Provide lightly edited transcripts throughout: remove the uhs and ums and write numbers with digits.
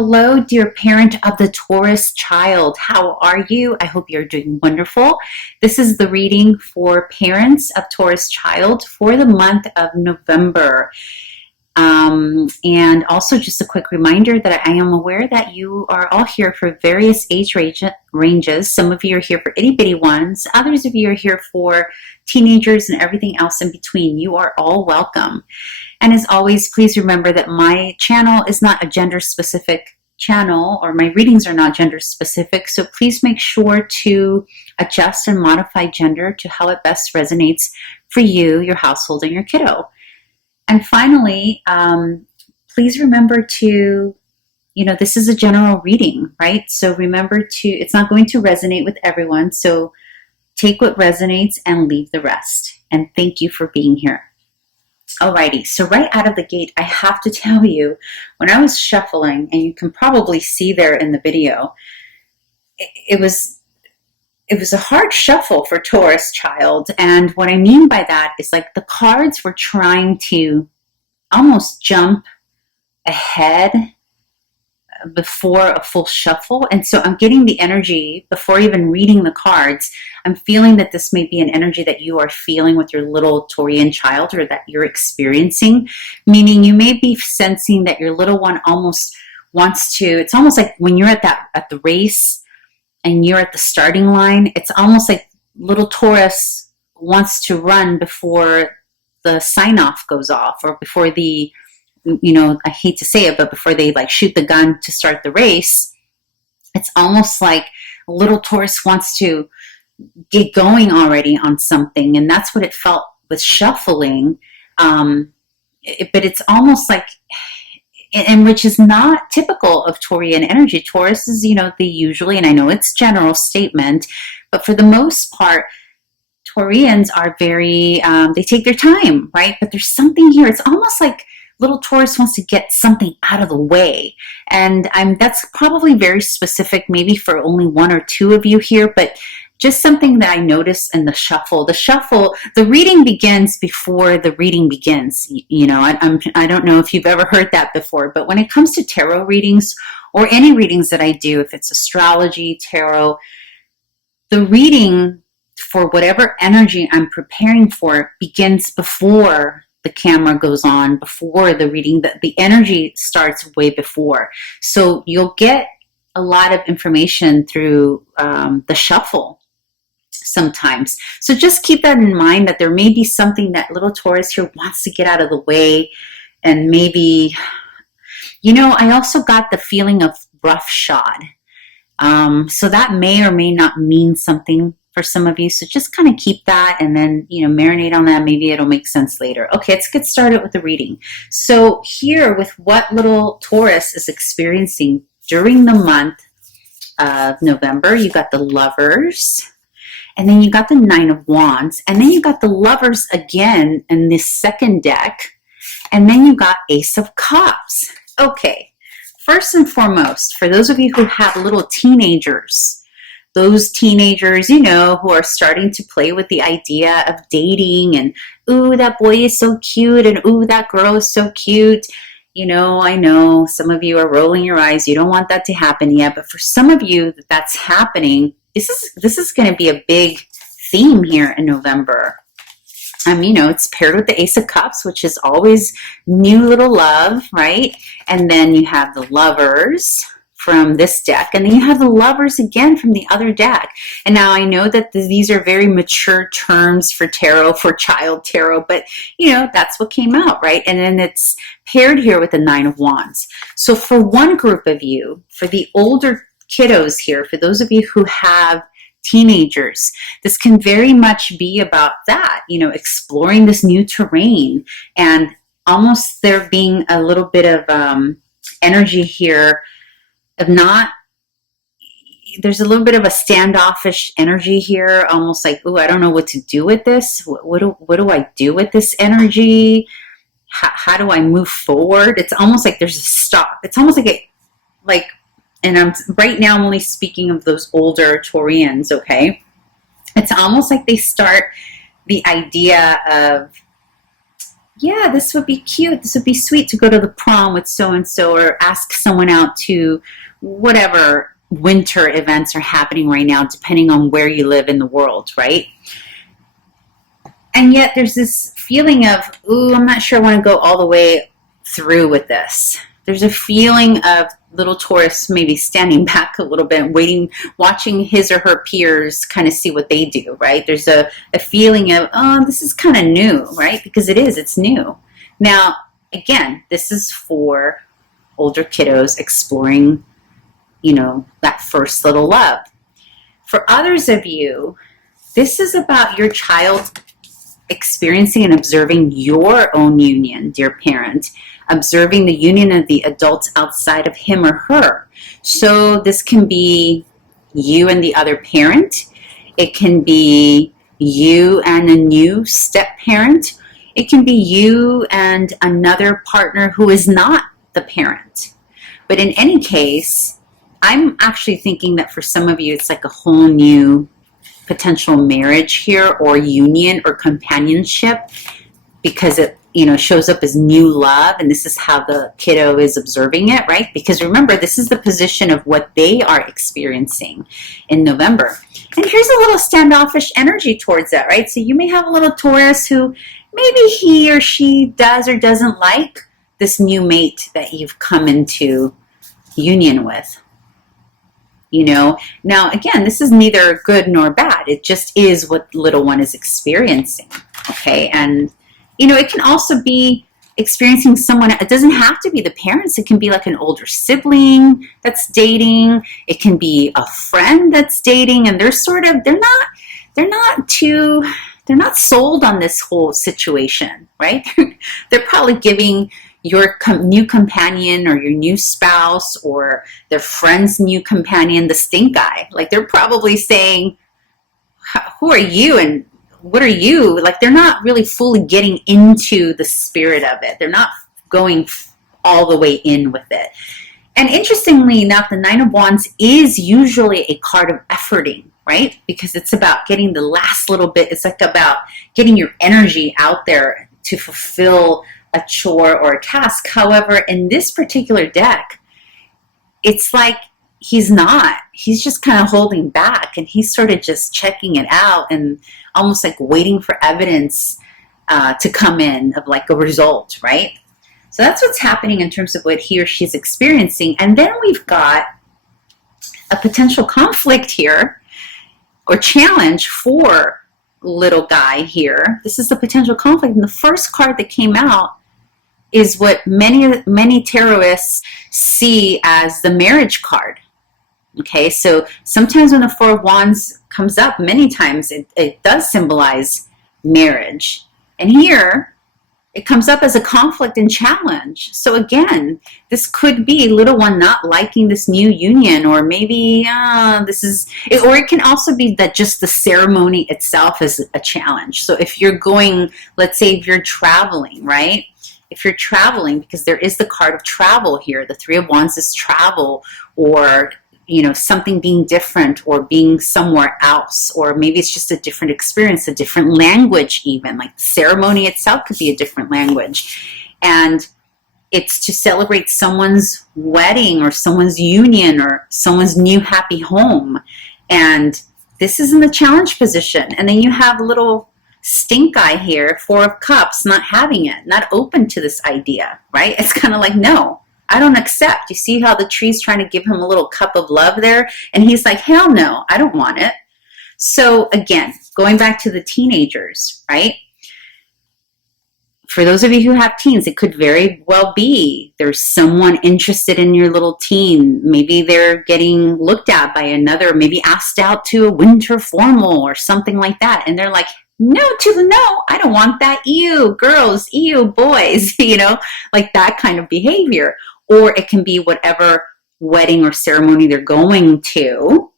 hello, dear parent of the Taurus child. How are you? I hope you're doing wonderful. This is the reading for parents of Taurus child for the month of November. And also just a quick reminder that I am aware that you are all here for various age ranges. Some of you are here for itty bitty ones. Others of you are here for teenagers and everything else in between. You are all welcome. And as always, please remember that my channel is not a gender specific channel, or my readings are not gender specific. So please make sure to adjust and modify gender to how it best resonates for you, your household, and your kiddo. And finally, please remember to, this is a general reading, right? So remember it's not going to resonate with everyone. So take what resonates and leave the rest. And thank you for being here. Alrighty, so right out of the gate, I have to tell you, when I was shuffling, and you can probably see there in the video, it was a hard shuffle for Taurus child. And what I mean by that is like the cards were trying to almost jump ahead before a full shuffle. And so I'm getting the energy before even reading the cards. I'm feeling that this may be an energy that you are feeling with your little Taurian child, or that you're experiencing, meaning you may be sensing that your little one almost wants to, it's almost like when you're at the race and you're at the starting line, it's almost like little Taurus wants to run before the sign off goes off, or before the, I hate to say it, but before they like shoot the gun to start the race. It's almost like little Taurus wants to get going already on something. And that's what it felt with shuffling. But it's almost like, and which is not typical of Taurian energy. Taurus is, they usually, and I know it's general statement, but for the most part, Taurians are very, they take their time, right? But there's something here. It's almost like little Taurus wants to get something out of the way. And that's probably very specific, maybe for only one or two of you here, but just something that I noticed in the shuffle. The reading begins before the reading begins. I don't know if you've ever heard that before, but when it comes to tarot readings, or any readings that I do, if it's astrology, tarot, the reading for whatever energy I'm preparing for begins before the camera goes on, before the reading. The energy starts way before. So you'll get a lot of information through the shuffle sometimes. So just keep that in mind, that there may be something that little Taurus here wants to get out of the way. And maybe, I also got the feeling of roughshod. So that may or may not mean something for some of you. So just kind of keep that, and then, marinate on that. Maybe it'll make sense later. Okay, let's get started with the reading. So here, with what little Taurus is experiencing during the month of November, you got the Lovers, and then you got the Nine of Wands, and then you got the Lovers again in this second deck, and then you got Ace of Cups. Okay, first and foremost, for those of you who have little teenagers, those teenagers, who are starting to play with the idea of dating, and, ooh, that boy is so cute, and ooh, that girl is so cute. I know some of you are rolling your eyes. You don't want that to happen yet, but for some of you that's happening, this is going to be a big theme here in November. It's paired with the Ace of Cups, which is always new little love, right? And then you have the Lovers from this deck, and then you have the Lovers again from the other deck. And now I know that these are very mature terms for tarot, for child tarot, but that's what came out, right? And then it's paired here with the Nine of Wands. So for one group of you, for the older kiddos here, for those of you who have teenagers, this can very much be about that, exploring this new terrain, and almost there being a little bit of energy here of there's a little bit of a standoffish energy here, almost like, oh, I don't know what to do with this. What do I do with this energy? How do I move forward? It's almost like there's a stop. It's almost like, and right now I'm only speaking of those older Taurians, okay? It's almost like they start the idea of yeah, this would be cute. This would be sweet to go to the prom with so-and-so, or ask someone out to whatever winter events are happening right now, depending on where you live in the world, right? And yet there's this feeling of, ooh, I'm not sure I want to go all the way through with this. There's a feeling of little Taurus maybe standing back a little bit, waiting, watching his or her peers kind of see what they do, right? There's a feeling of, oh, this is kind of new, right? Because it's new. Now, again, this is for older kiddos exploring, that first little love. For others of you, this is about your child experiencing and observing your own union, dear parent, observing the union of the adults outside of him or her. So this can be you and the other parent. It can be you and a new step parent. It can be you and another partner who is not the parent. But in any case, I'm actually thinking that for some of you, it's like a whole new potential marriage here, or union, or companionship, because it shows up as new love, and this is how the kiddo is observing it, right? Because remember, this is the position of what they are experiencing in November. And here's a little standoffish energy towards that, right? So you may have a little Taurus who maybe he or she does or doesn't like this new mate that you've come into union with. Now again, this is neither good nor bad. It just is what little one is experiencing. Okay. And it can also be experiencing someone. It doesn't have to be the parents. It can be like an older sibling that's dating. It can be a friend that's dating, and they're not sold on this whole situation, right? They're probably giving your new companion or your new spouse or their friend's new companion the stink eye. Like, they're probably saying, who are you and what are you? Like, they're not really fully getting into the spirit of it. They're not going all the way in with it. And interestingly enough, the Nine of Wands is usually a card of efforting, right? Because it's about getting the last little bit. It's like about getting your energy out there to fulfill a chore or a task. However, in this particular deck, it's like he's just kind of holding back, and he's sort of just checking it out and almost like waiting for evidence to come in of like a result, right? So that's what's happening in terms of what he or she's experiencing. And then we've got a potential conflict here, or challenge for little guy here. This is the potential conflict. And the first card that came out is what many tarotists see as the marriage card. Okay, so sometimes when the Four of Wands comes up, many times it does symbolize marriage. And here, it comes up as a conflict and challenge. So again, this could be little one not liking this new union, or maybe or it can also be that just the ceremony itself is a challenge. So if you're going, let's say if you're traveling, right? If you're traveling, because there is the card of travel here, the Three of Wands is travel, or something being different, or being somewhere else, or maybe it's just a different experience, a different language even. Like the ceremony itself could be a different language. And it's to celebrate someone's wedding, or someone's union, or someone's new happy home. And this is in the challenge position. And then you have a little stink eye here, Four of Cups, not having it, not open to this idea, right? It's kind of like, no, I don't accept. You see how the tree's trying to give him a little cup of love there? And he's like, hell no, I don't want it. So again, going back to the teenagers, right? For those of you who have teens, it could very well be there's someone interested in your little teen. Maybe they're getting looked at by another, maybe asked out to a winter formal or something like that. And they're like, no to the no, I don't want that. Ew, girls, ew, boys, like that kind of behavior. Or it can be whatever wedding or ceremony they're going to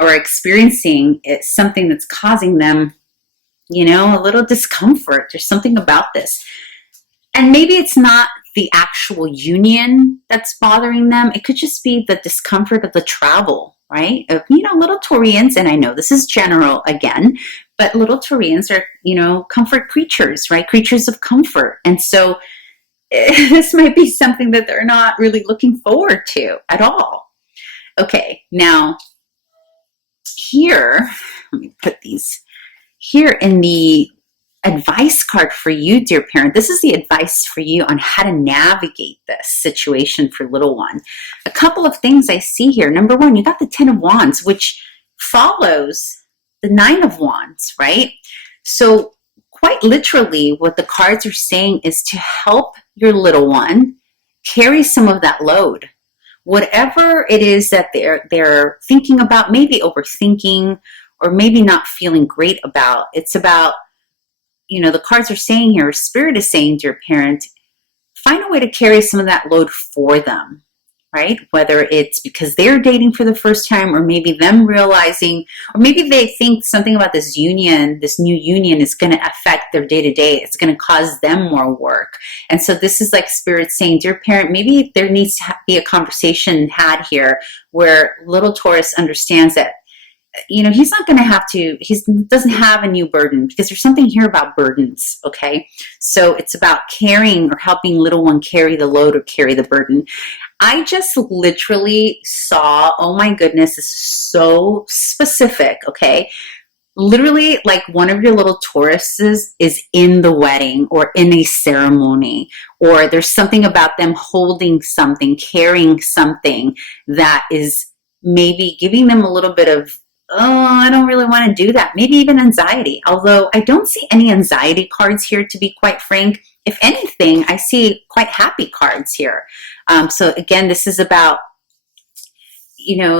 or experiencing. It's something that's causing them, a little discomfort. There's something about this. And maybe it's not the actual union that's bothering them. It could just be the discomfort of the travel, right? Of, little Taurians, and I know this is general again, but little Taurians are, comfort creatures, right? Creatures of comfort. And so this might be something that they're not really looking forward to at all. Okay, now here, let me put these here in the advice card for you, dear parent. This is the advice for you on how to navigate this situation for little one. A couple of things I see here. Number one, you got the 10 of Wands, which follows the 9 of Wands, right? So quite literally, what the cards are saying is to help your little one carry some of that load. Whatever it is that they're thinking about, maybe overthinking, or maybe not feeling great about, it's about, the cards are saying here, Spirit is saying, dear parent, find a way to carry some of that load for them, right? Whether it's because they're dating for the first time, or maybe them realizing, or maybe they think something about this union, this new union is going to affect their day-to-day. It's going to cause them more work. And so this is like Spirit saying, dear parent, maybe there needs to be a conversation had here where little Taurus understands that he's not going to have to, he doesn't have a new burden, because there's something here about burdens, okay? So it's about carrying or helping little one carry the load or carry the burden. I just literally saw, oh my goodness, this is so specific, okay? Literally, like one of your little Tauruses is in the wedding or in a ceremony, or there's something about them holding something, carrying something that is maybe giving them a little bit of, oh, I don't really want to do that. Maybe even anxiety. Although I don't see any anxiety cards here, to be quite frank. If anything, I see quite happy cards here. So again, this is about,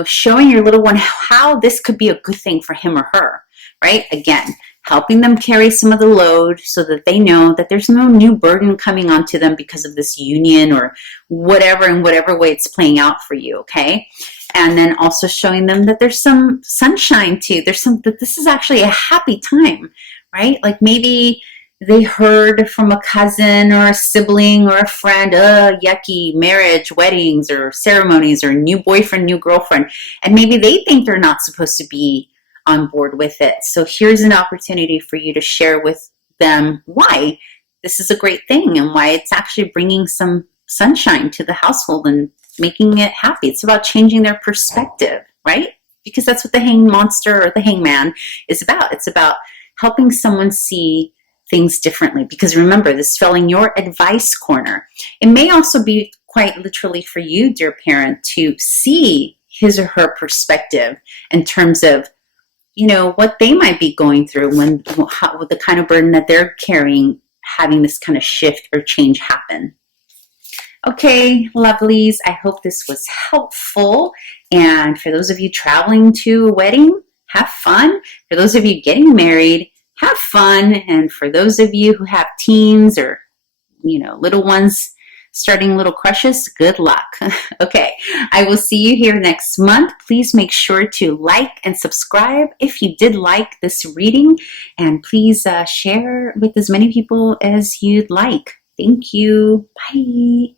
showing your little one how this could be a good thing for him or her, right? Again, helping them carry some of the load so that they know that there's no new burden coming onto them because of this union or whatever, in whatever way it's playing out for you, okay? And then also showing them that there's some sunshine too. That this is actually a happy time, right? Like maybe they heard from a cousin or a sibling or a friend, yucky marriage, weddings, or ceremonies, or new boyfriend, new girlfriend. And maybe they think they're not supposed to be on board with it. So here's an opportunity for you to share with them why this is a great thing and why it's actually bringing some sunshine to the household and making it happy. It's about changing their perspective, right? Because that's what the hanged monster or the hangman is about. It's about helping someone see things differently. Because remember, this fell in your advice corner. It may also be quite literally for you, dear parent, to see his or her perspective in terms of, what they might be going through with the kind of burden that they're carrying, having this kind of shift or change happen. Okay, lovelies, I hope this was helpful. And for those of you traveling to a wedding, have fun. For those of you getting married, have fun. And for those of you who have teens or, little ones starting little crushes, good luck. Okay, I will see you here next month. Please make sure to like and subscribe if you did like this reading. And please share with as many people as you'd like. Thank you. Bye.